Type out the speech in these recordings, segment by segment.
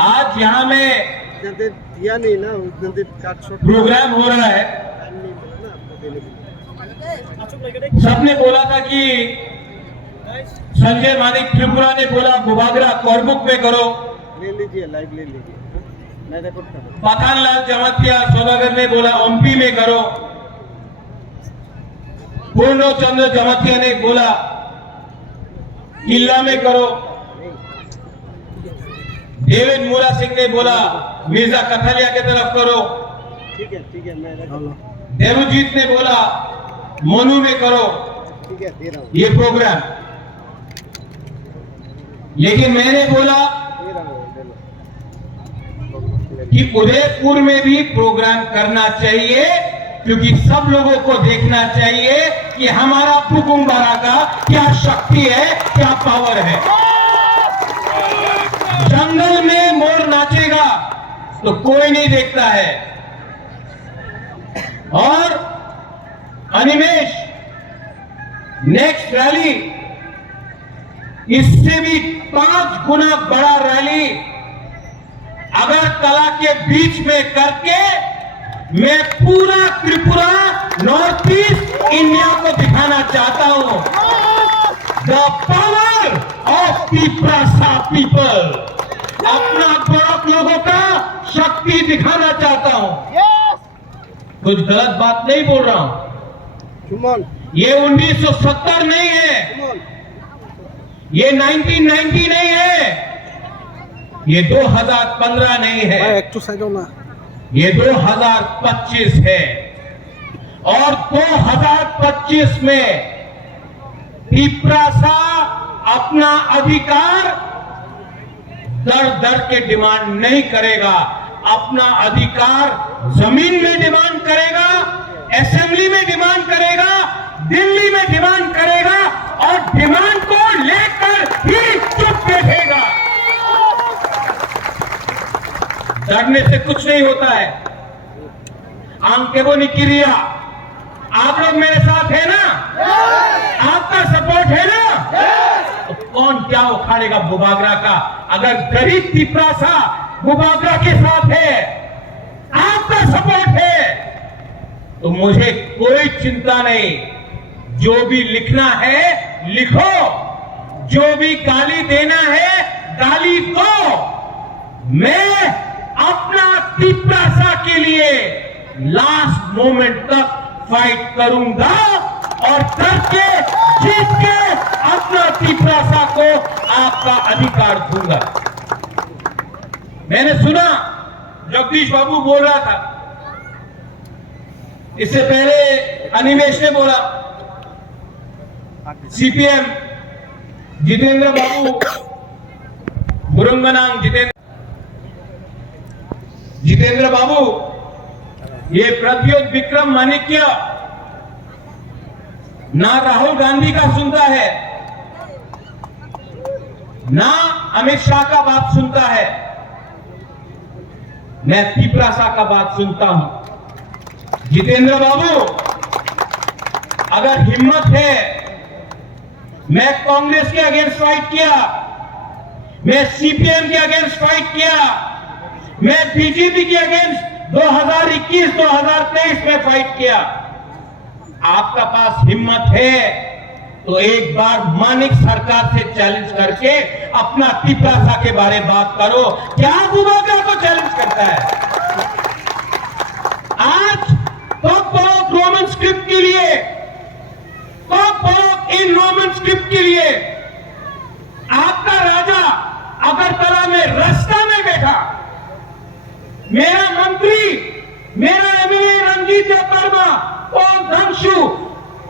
आज यहाँ में दिया नहीं ना, उस दिन प्रोग्राम हो रहा है। सबने बोला था कि संजय मानिक त्रिपुरा ने बोला बुबागरा कोरबुक में करो, ले लीजिए, लाइव ले लीजिए, मैं रिकॉर्ड कर रहा हूं। पठानलाल जमातिया सौदागर ने बोला एमपी में करो, पूर्ण चंद्र जमातिया ने बोला किला में करो, डेविड मूरा सिंह ने बोला मिर्जा कथलिया की तरफ करो, ठीक है, मैं देवजीत ने बोला मनु में करो, ठीक है, दे रहा हूं, ये प्रोग्राम। लेकिन मैंने बोला दे रहा हूं, कि उदयपुर में भी प्रोग्राम करना चाहिए, क्योंकि सब लोगों को देखना चाहिए कि हमारा पुकुम्बारा का क्या शक्ति है, क्या पावर है। जंगल में मोर नाचेगा तो कोई नहीं देखता है। और अनिमेश, नेक्स्ट रैली इससे भी 5 गुना बड़ा रैली अगरतला के बीच में करके मैं पूरा त्रिपुरा नॉर्थ ईस्ट इंडिया को दिखाना चाहता हूं the power of Tripura people, अपना बड़क लोगों का शक्ति दिखाना चाहता हूं। कुछ गलत बात नहीं बोल रहा हूं। ये 1970 नहीं है, ये 1990 नहीं है, ये 2015 नहीं है, ये 2025 है। और 2025 में त्रिपुरा अपना अधिकार दर दर के डिमांड नहीं करेगा, अपना अधिकार जमीन में डिमांड करेगा, असेंबली में डिमांड करेगा, दिल्ली में डिमांड करेगा, और डिमांड को लेकर ही चुप बैठेगा। डरने से कुछ नहीं होता है। आंके वो निकिरिया, आप लोग मेरे साथ है ना? आपका सपोर्ट है ना? तो कौन क्या उखाड़ेगा बुबागरा का? अगर गरीब त्रिपुरा बुबागरा के साथ है, आपका सपोर्ट है, तो मुझे कोई चिंता नहीं। जो भी लिखना है लिखो, जो भी गाली देना है गाली दो। मैं अपना त्रिपुरा के लिए लास्ट मोमेंट तक फाइट करूंगा और करके जीत के अपना त्रिपुरा को आपका अधिकार दूंगा। मैंने सुना जगदीश बाबू बोल रहा था, इससे पहले अनिमेश ने बोला, सीपीएम जितेंद्र बाबू बुरंगनांग जितेंद्र बाबू, ये प्रद्योत विक्रम माणिक्य ना राहुल गांधी का सुनता है, ना अमित शाह का बात सुनता है, मैं त्रिपुरा का बात सुनता हूं। जितेंद्र बाबू, अगर हिम्मत है, मैं कांग्रेस के अगेंस्ट फाइट किया, मैं सीपीएम के अगेंस्ट फाइट किया, मैं बीजेपी के अगेंस्ट 2021-2023 में फाइट किया। आपका पास हिम्मत है तो एक बार मानिक सरकार से चैलेंज करके अपना त्रिपुरा के बारे में बात करो। क्या बुबागरा को चैलेंज करता है? आज तो रोमन स्क्रिप्ट के लिए, इन रोमन स्क्रिप्ट के लिए आपका राजा अगरतला में रास्ता में बैठा, मेरा मंत्री, मेरा एमएलए रंजीत वर्मा और धनशु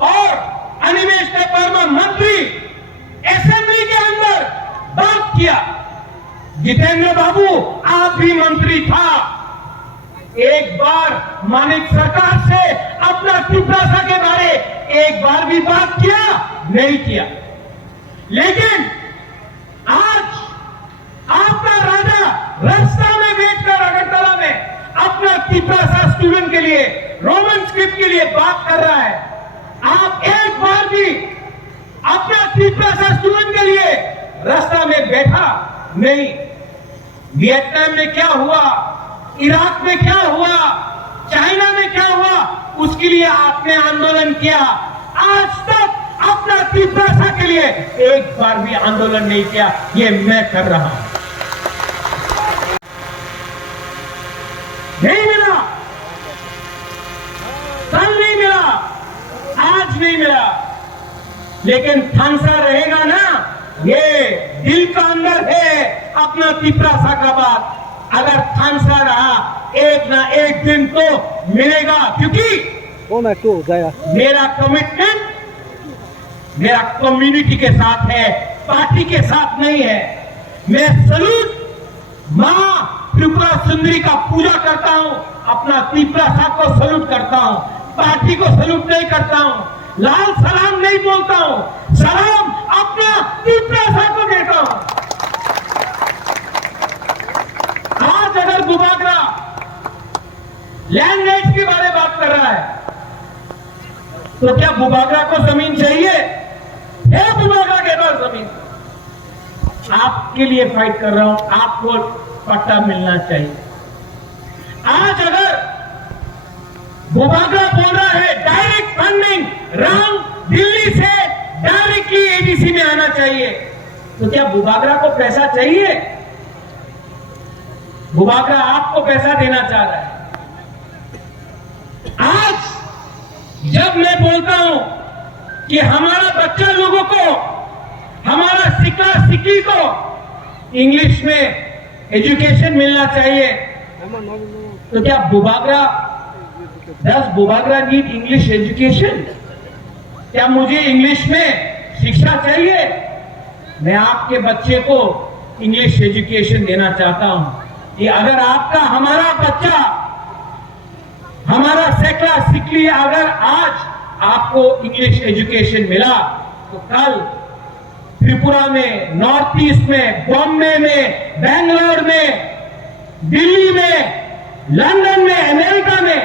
और अनिमेश वर्मा मंत्री असेंबली के अंदर बात किया। जितेंद्र बाबू, आप भी मंत्री था, एक बार मानिक सरकार से अपना त्रिपुरा के बारे एक बार भी बात किया? नहीं किया। लेकिन आज आपका राजा रास्ता में बैठकर अगरतला में अपना त्रिपुरा स्टूडेंट के लिए, रोमन स्क्रिप्ट के लिए बात कर रहा है। आप एक बार भी अपना त्रिपुरा स्टूडेंट के लिए रास्ता में बैठा नहीं। वियतनाम में क्या हुआ, इराक में क्या हुआ, चाइना में क्या हुआ, उसके लिए आपने आंदोलन किया। आज तक अपना भाषा के लिए एक बार भी आंदोलन नहीं किया। ये मैं कर रहा हूं। नहीं मिला, कल नहीं मिला, आज नहीं मिला, लेकिन थानसा रहेगा ना। ये दिल का अंदर है अपना तिपरासा का बात। अगर थानसा रहा, एक ना एक दिन तो मिलेगा, क्योंकि मेरा कमिटमेंट मेरा कम्युनिटी के साथ है, पार्टी के साथ नहीं है। मैं सलूट मां त्रिपुरा सुंदरी का पूजा करता हूं, अपना तिपरासा को सलूट करता हूं, पार्टी को सलूट नहीं करता हूं, लाल सलाम नहीं बोलता हूं, सलाम अपना तिपरासा को देता हूं। आज अगर बुबागरा लैंड राइट्स के बारे में बात कर रहा है, तो क्या बुबागरा को जमीन चाहिए? है बुबागरा के पास जमीन? आपके लिए फाइट कर रहा हूं, आपको पट्टा मिलना चाहिए। आज अगर बुबागरा बोल रहा है डायरेक्ट फंडिंग राम दिल्ली से डायरेक्टली एडीसी में आना चाहिए, तो क्या बुबागरा को पैसा चाहिए? बुबागरा आपको पैसा देना चाह रहा है। आज जब मैं बोलता हूं कि हमारा बच्चा लोगों को, हमारा सिक्का सिक्की को इंग्लिश में एजुकेशन मिलना चाहिए, तो क्या बुबागरा नीड इंग्लिश एजुकेशन? क्या मुझे इंग्लिश में शिक्षा चाहिए? मैं आपके बच्चे को इंग्लिश एजुकेशन देना चाहता हूं कि अगर आपका, हमारा बच्चा, हमारा सेकला सिकली अगर आज आपको इंग्लिश एजुकेशन मिला, तो कल त्रिपुरा में, नॉर्थ ईस्ट में, बॉम्बे में, बेंगलोर में, दिल्ली में, लंदन में, अमेरिका में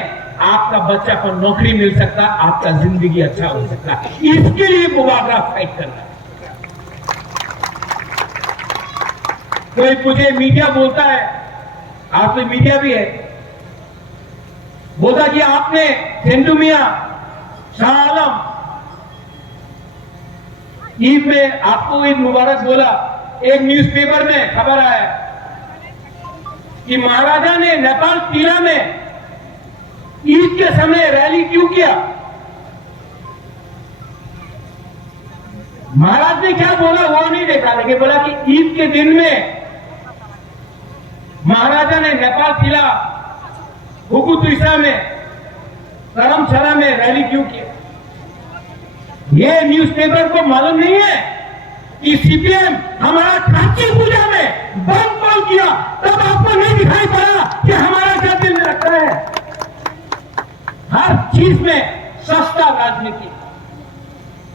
आपका बच्चा को नौकरी मिल सकता, आपका जिंदगी अच्छा हो सकता। इसके लिए बुबागरा फाइट करना है। कोई मुझे मीडिया बोलता है, आप तो मीडिया भी है, बोलता कि आपने सेंटू मियां शाह आलम ईद में आपको ईद मुबारक बोला। एक न्यूज़पेपर में खबर आया कि महाराजा ने नेपाल किला में ईद के समय रैली क्यों किया? महाराज ने क्या बोला वो नहीं देखा, लेकिन बोला कि ईद के दिन में महाराजा ने नेपाल किला हुकुतुइसा में, धर्मशाला में रैली क्यों किया? ये न्यूज़पेपर को मालूम नहीं है कि सीपीएम हमारा काची पूजा में बम कॉल किया, तब आपको नहीं दिखाई पड़ा कि हमारा क्या दिल में रखता है। हर चीज में सस्ता राजनीति,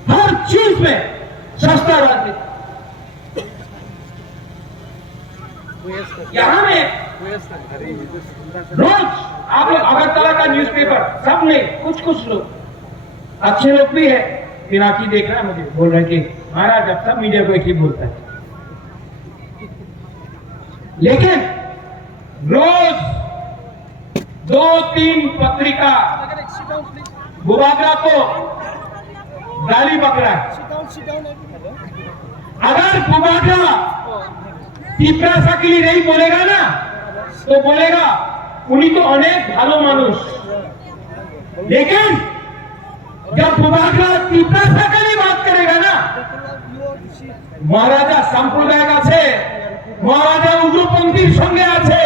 हर चीज में सस्ता राजनीति। यहां में रोज आप लोग अगरतला का न्यूज़पेपर, सब नहीं, कुछ लोग अच्छे लोग भी है, पिनाकी देख रहा है, मुझे बोल रहे कि महाराज अब सब मीडिया को एक ही बोलता है, लेकिन रोज 2-3 पत्रिका बुबागरा को गाली बक रहा है। अगर बुबागरा तिपरासा के लिए नहीं बोलेगा ना, तो बोलेगा उन्हीं तो अनेक भालो मानुष, लेकिन जब बुबागरा तिपरासा के लिए बात करेगा ना, महाराजा संप्रदाय আছে, महाराजा उग्रपंथीर संगे আছে,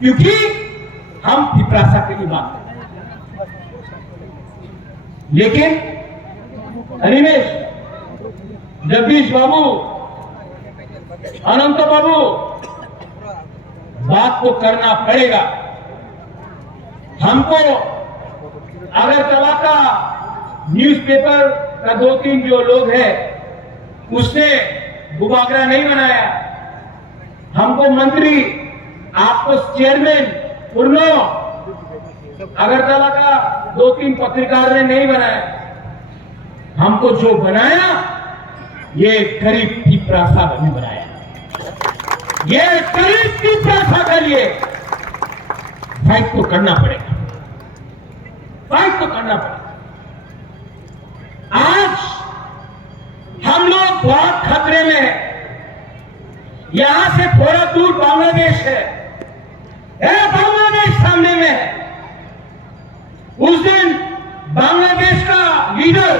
क्योंकि हम तिपरासा के लिए बात करें। लेकिन अनिमेश, जगदीश बाबू, अनंत बाबू, बात को करना पड़ेगा हमको। अगरतला का न्यूज़पेपर का 2-3 जो लोग हैं, उसने बुबागरा नहीं बनाया। हमको मंत्री, आपको चेयरमैन पूर्णो, अगरतला का 2-3 पत्रकार ने नहीं बनाया। हमको जो बनाया, ये गरीब तिपरासा ने बनाया। ये गरीब की पैसा के लिए फाइट तो करना पड़ेगा, फाइट तो करना पड़ेगा। आज हम लोग बहुत खतरे में हैं। यहां से थोड़ा दूर बांग्लादेश है, बांग्लादेश सामने में है। उस दिन बांग्लादेश का लीडर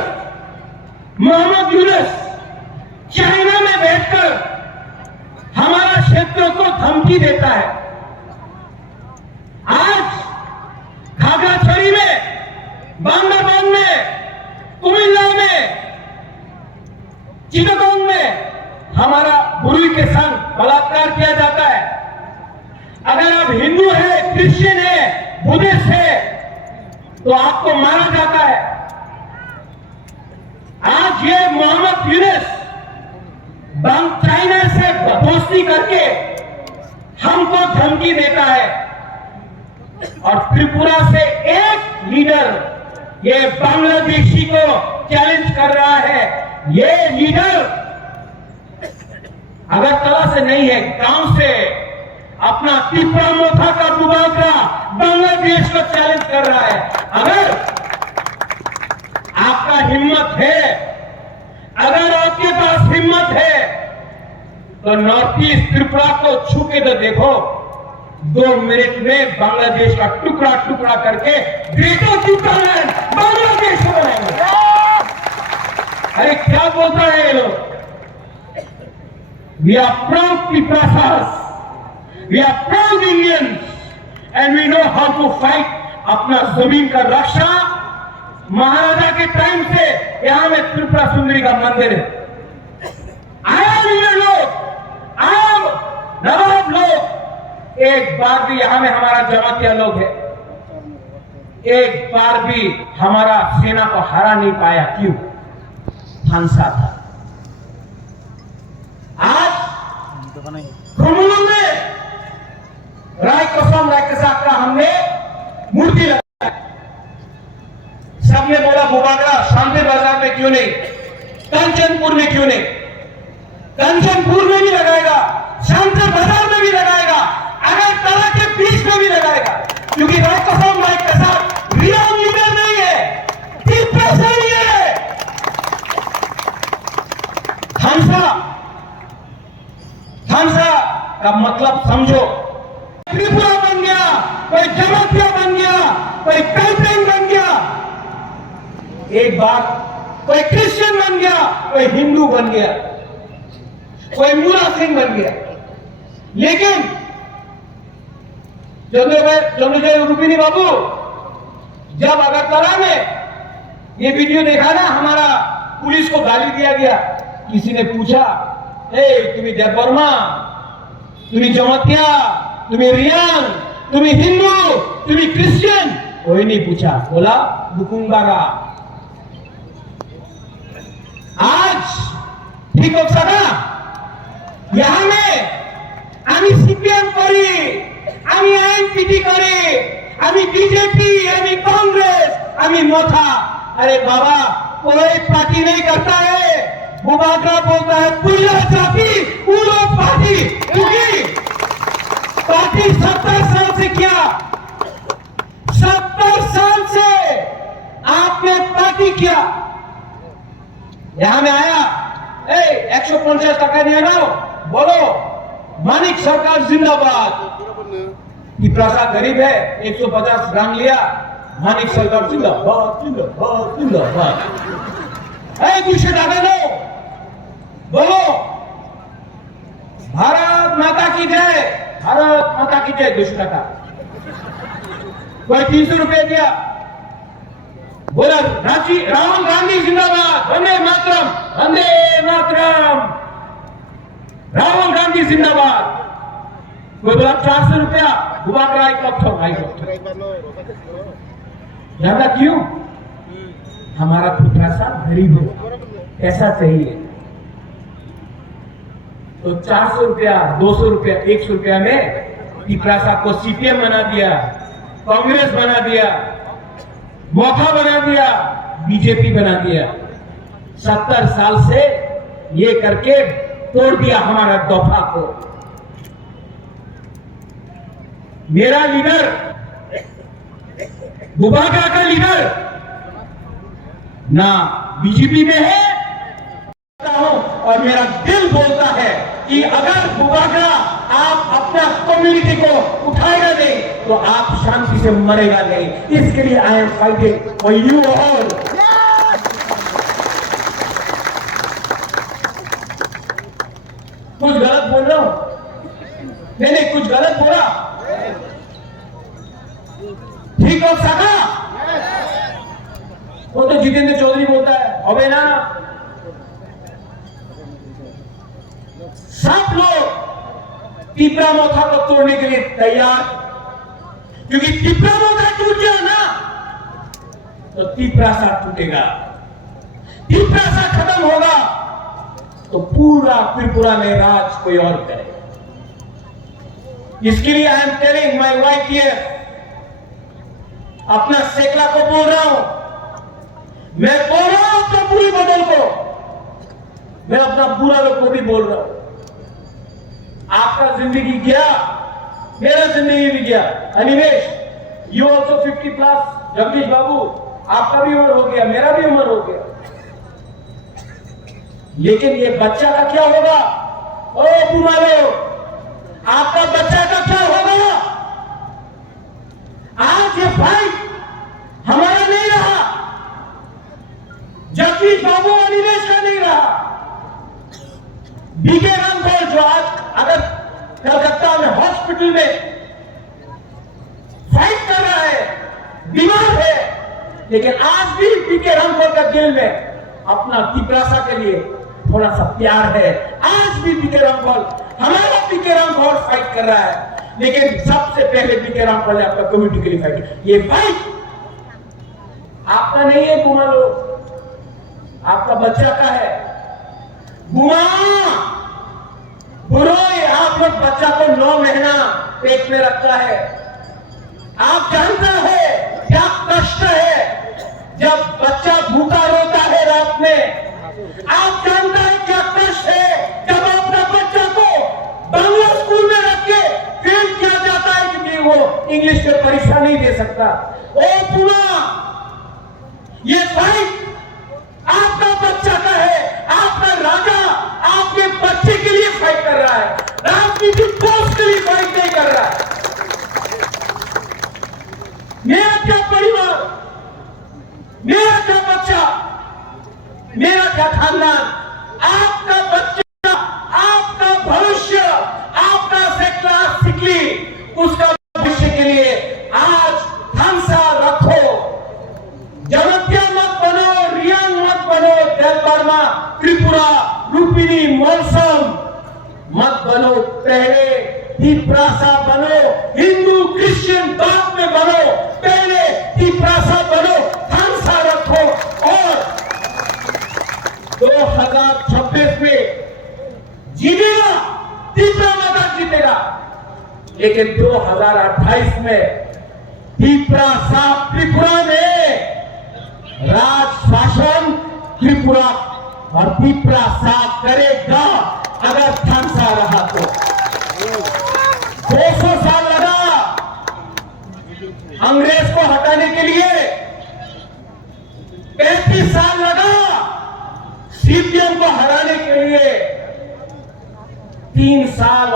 मोहम्मद यूनुस चाइना में बैठकर हमारा क्षेत्र को धमकी देता है। आज खागड़ाछड़ी में, बांदाबान में, कुमिल्ला में, चिटागोंग में हमारा बुरुई के संग बलात्कार किया जाता है। अगर आप हिंदू है, क्रिश्चियन है, बुद्धिस्ट है, तो आपको मारा जाता है। आज ये मोहम्मद यूनुस चाइना से दोस्ती करके हमको धमकी देता है। और त्रिपुरा से एक लीडर ये बांग्लादेशी को चैलेंज कर रहा है। ये लीडर अगरतला से नहीं है, गांव से अपना तिपरा मोथा का दुबागरा बांग्लादेश को चैलेंज कर रहा है। अगर आपका हिम्मत है, अगर आपके पास हिम्मत है, तो नॉर्थ ईस्ट त्रिपुरा को छू के तो देखो। 2 मिनट में बांग्लादेश का टुकड़ा टुकड़ा करके ग्रेटर त्रिपुरालैंड बांग्लादेश को बनाएंगे। अरे क्या बोलता है ये लोग? We are proud Triprasas, we are proud Indians, and we know how to fight अपना जमीन का रक्षा। महाराजा के टाइम से यहां में त्रिपुरा सुंदरी का मंदिर है। आयाम ये लोग, आयाम नवाब लोग, एक बार भी यहां में हमारा जमातिया लोग है, एक बार भी हमारा सेना को हरा नहीं पाया। क्यों? फंसा था। आज खुमुलुंग में रायकोसम रायकसाक का हमने मूर्ति लगाया। सबने बोला बुबागरा शांति बाजार में क्यों नहीं, कंचनपुर में क्यों नहीं? कंचनपुर में भी लगाएगा, शांति बाजार में भी लगाएगा, अगर तला के बीच में भी लगाएगा। क्योंकि रायकोसम रायकसाक रियल लीडर नहीं है, त्रिपुरासानी है। हंसा का मतलब समझो। त्रिपुरा बन गया, कोई जमातिया बन गया, कोई कैंपेन बन गया, एक बार कोई क्रिश्चियन बन गया, कोई हिंदू बन गया, कोई मूला सिंह बन गया। लेकिन जमने रुपिनी बाबू, जब अगरतला में ये वीडियो देखा ना, हमारा पुलिस को गाली दिया गया। किसी ने पूछा, तुम्हें देवबर्मा, तुम्हें जमातिया, तुम्हें रियान, तुम्हें हिंदू, तुम्हें क्रिश्चियन, कोई नहीं पूछा। बोला दुकुंगारा। आज ठीक हो सका यहां में আমি সিপিএম করি, আমি আইএনপিটি করি, আমি बीजेपी, আমি कांग्रेस, আমি मोथा। अरे बाबा, कोई पार्टी नहीं करता है। बुबागरा बोलता है पुल्ला जाति उलो पार्टी। क्योंकि पार्टी 70 साल से किया, 70 साल से आपने पार्टी किया। यहां में आया, 150 টাকা নিয়ে নাও, बोलो मानिक सरकार जिंदाबाद। त्रिपुरा गरीब है, 150 ग्राम लिया, मानिक सरकार जिंदाबाद जिंदाबाद जिंदाबाद। 200 টাকা लो, बोलो भारत माता की जय, भारत माता की जय। 200 টাকা। कोई 300 रुपए दिया, बोला राहुल गांधी जिंदाबाद, वंदे मातरम, वंदे मातरम, राहुल गांधी जिंदाबाद। कोई बोला 400 रुपया, बुबागरा ज्यादा क्यों? हमारा त्रिपुरा गरीब है, पैसा चाहिए, तो 400 रुपया, 200 रुपया, 100 रुपया में त्रिपुरा को सीपीएम बना दिया, कांग्रेस बना दिया, मोथा बना दिया, बीजेपी बना दिया। 70 साल से ये करके तोड़ दिया हमारा दफा को। मेरा लीडर, बुबागरा का लीडर ना बीजेपी में है और मेरा दिल बोलता है कि अगर बुबागरा आप अपना कम्युनिटी को उठाएगा नहीं तो आप शांति से मरेगा नहीं। इसके लिए I am fighting for you all. कुछ गलत बोल रहा हूं? नहीं, कुछ गलत बोला? ठीक हो सका? वो तो जितेंद्र चौधरी बोलता है अबे ना, सब लोग तिपरा मोथा को तोड़ने के लिए तैयार, क्योंकि तिपरा मोथा टूट गया ना तो तिपरा सा टूटेगा, तिपरा सा खत्म होगा तो पूरा त्रिपुरा में राज कोई और करेगा। इसके लिए I am telling my wife here, अपना सेकला को बोल रहा हूं, मैं बोल रहा हूं तो पूरी बदल को, मैं अपना बुरा लोग को भी बोल रहा हूं। आपका जिंदगी गया, मेरा जिंदगी भी गया। Animesh, you also 50 plus. Jagdish babu, आपका भी उम्र हो गया, मेरा भी उम्र हो गया, लेकिन ये बच्चा का क्या होगा? ओ बुमालो, आपका बच्चा का क्या होगा? आज ये फाइट हमारा नहीं रहा, जगदीश बाबू अनिमेश का नहीं रहा। बीके रामगौर जो आज अगर कलकत्ता में हॉस्पिटल में फाइट कर रहा है, बीमार है, लेकिन आज भी बीके रामगौर का दिल में अपना तिपरासा के लिए थोड़ा सा प्यार है। आज भी बीके रामगौर, हमारा बीके रामगौर फाइट कर रहा है, लेकिन सबसे पहले बीके रामगौर ने आपका कम्युनिटी के लिए फाइट किया। ये फाइट आपका नहीं है बुमालो, आपका बच्चा का है। बुमा बुरोई, आप लोग बच्चा को 9 महीना पेट में रखता है, आप जानता है क्या कष्ट है जब बच्चा भूखा रोता है रात में। आप जानता है क्या कष्ट है जब अपना बच्चा को बांग्ला स्कूल में रख के फेल किया जाता है क्योंकि वो इंग्लिश में परीक्षा नहीं दे सकता। ओ बुमा, ये फाइट आपका बच्चा का है, आपका राजा आपके बच्चे के लिए फाइट कर रहा है, राजनीतिक पोस्ट के लिए फाइट नहीं कर रहा है। मेरा क्या परिवार, मेरा क्या बच्चा, मेरा क्या खानदान, आपका बच्चा, आपका भविष्य, आपका सेक्ला सिकली, उसका भविष्य के लिए आज हंसा रखो। जमत्या मत बनो, रियांग मत बनो, देलबर्मा, त्रिपुरा, लुम्बिनी, मौसम मत बनो, पहले तिपरासा बनो। हिंदू क्रिश्चियन बाद में बनो, पहले तिपरासा बनो, हंसा रखो। और 2026 में जीतेगा, तिपरा माता जीतेगा, लेकिन 2028 में तिपरासा त्रिपुरा में राज शासन त्रिपुरा और तिपरा साफ करेगा अगर थानसा रहा तो। 200 साल लगा अंग्रेज को हटाने के लिए, 35 साल लगा सीपीएम को हराने के लिए, 3 साल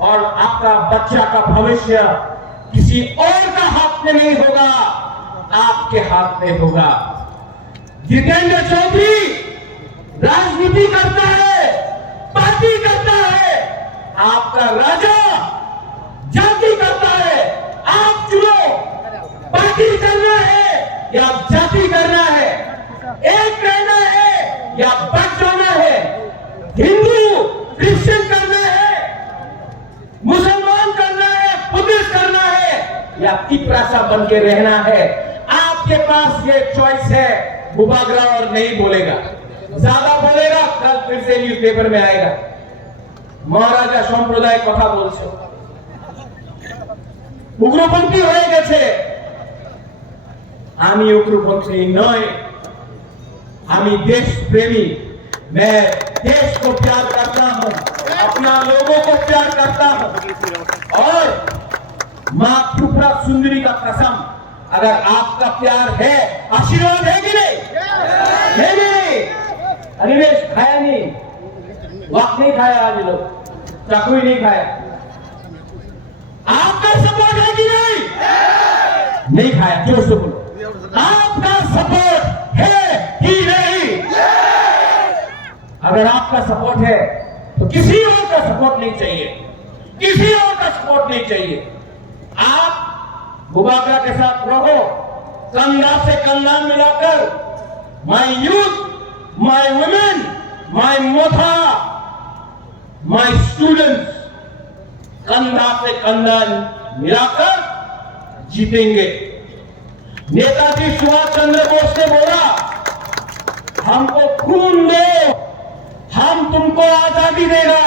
और आपका बच्चा का भविष्य किसी और का हाथ में नहीं होगा, आपके हाथ में होगा। जितेंद्र चौधरी राजनीति करता है, पार्टी करता है, आपका राजा जाति करता है। आप चुनो, पार्टी करना है या जाति करना है, एक रहना है या बच जाना है, हिंदू क्रिश्चियन करना है, मुसलमान करना है, बुद्धिस्ट करना है या तिपरासा बन के रहना है। आपके पास ये चॉइस है। बुबागरा और नहीं बोलेगा, ज्यादा बोलेगा कल फिर से न्यूज़पेपर में आएगा महाराजा संप्रदाय कथा बोलছে, उग्रपंथी হয়ে গেছে। আমি उग्रपंथी নয়, আমি देश प्रेमी, मैं देश को प्यार करता हूं, अपना लोगों को प्यार करता हूं और मां त्रिपुरा सुंदरी का कसम, अगर आपका प्यार है, आशीर्वाद है कि नहीं? है कि नहीं? अनिमेश खाया नहीं, वक्त नहीं खाया, आज लोग चाकू ही नहीं खाया। आपका सपोर्ट है कि नहीं? नहीं खाया, जोर से बोलो, आपका सपोर्ट है कि नहीं? अगर आपका सपोर्ट है तो किसी और का सपोर्ट नहीं चाहिए, किसी और का सपोर्ट नहीं चाहिए। आप बुबाकरा के साथ रहो, कंधा से कंधा मिलाकर, my youth, my women, my Motha, my students, कंधा से कंधा मिलाकर जीतेंगे। नेताजी सुभाष चंद्र बोस ने बोला, हमको खून दो, हम तुमको आजादी देगा।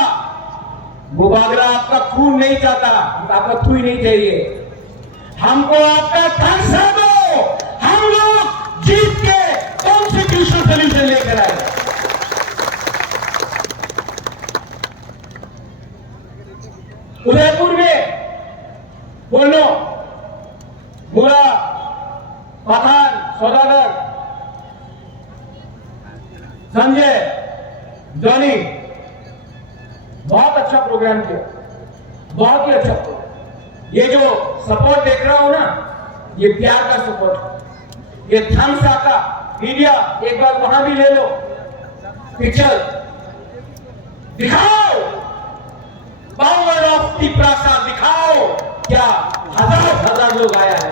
बुबागरा आपका खून नहीं चाहता, आपका थूई नहीं चाहिए, हमको आपका पैसा दो, हम लोग जीत के कॉन्स्टिट्यूशनल सोल्यूशन लेकर आए। उदयपुर में बोलो, बुरा पठान, सौदागर, संजय, जॉनी, बहुत अच्छा प्रोग्राम किया, बहुत ही अच्छा प्रोग्राम। ये जो सपोर्ट देख रहा हूं ना, ये प्यार का सपोर्ट, ये थम्स का मीडिया, एक बार वहां भी ले लो, पिक्चर दिखाओ, पावर ऑफ त्रिपुरा दिखाओ, क्या हजार लोग आया है।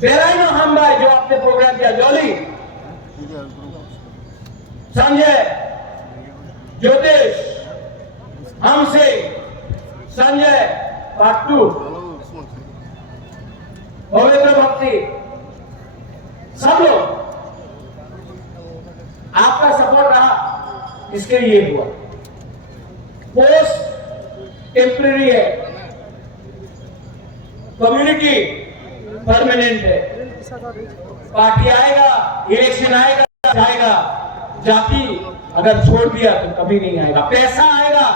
बेराइनो हम भाई जो आपने प्रोग्राम किया, जॉली, संजय, ज्योतिष, हमसे, संजय, पाट्टू, पवित्र भक्ति, सब लोग, आपका सपोर्ट रहा, इसके लिए हुआ। पोस्ट टेम्पररी है, कम्युनिटी परमानेंट है। पार्टी आएगा, इलेक्शन आएगा, जाएगा, जाति अगर छोड़ दिया तो कभी नहीं आएगा। पैसा आएगा,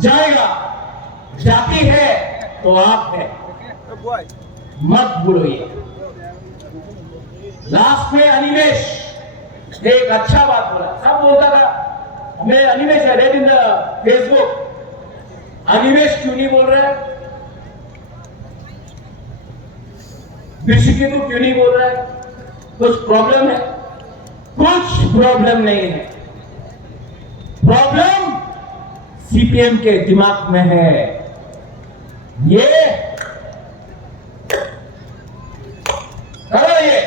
जाएगा, जाति है तो आप है, मत भूलो ये। लास्ट में अनिमेश ने एक अच्छा बात बोला, सब बोलता था मैं Animesh red in the Facebook, Animesh क्यों नहीं बोल रहा है, ऋषिकेतु क्यों नहीं बोल रहा है, कुछ प्रॉब्लम है? कुछ प्रॉब्लम नहीं है, प्रॉब्लम सीपीएम के दिमाग में है। ये करो ये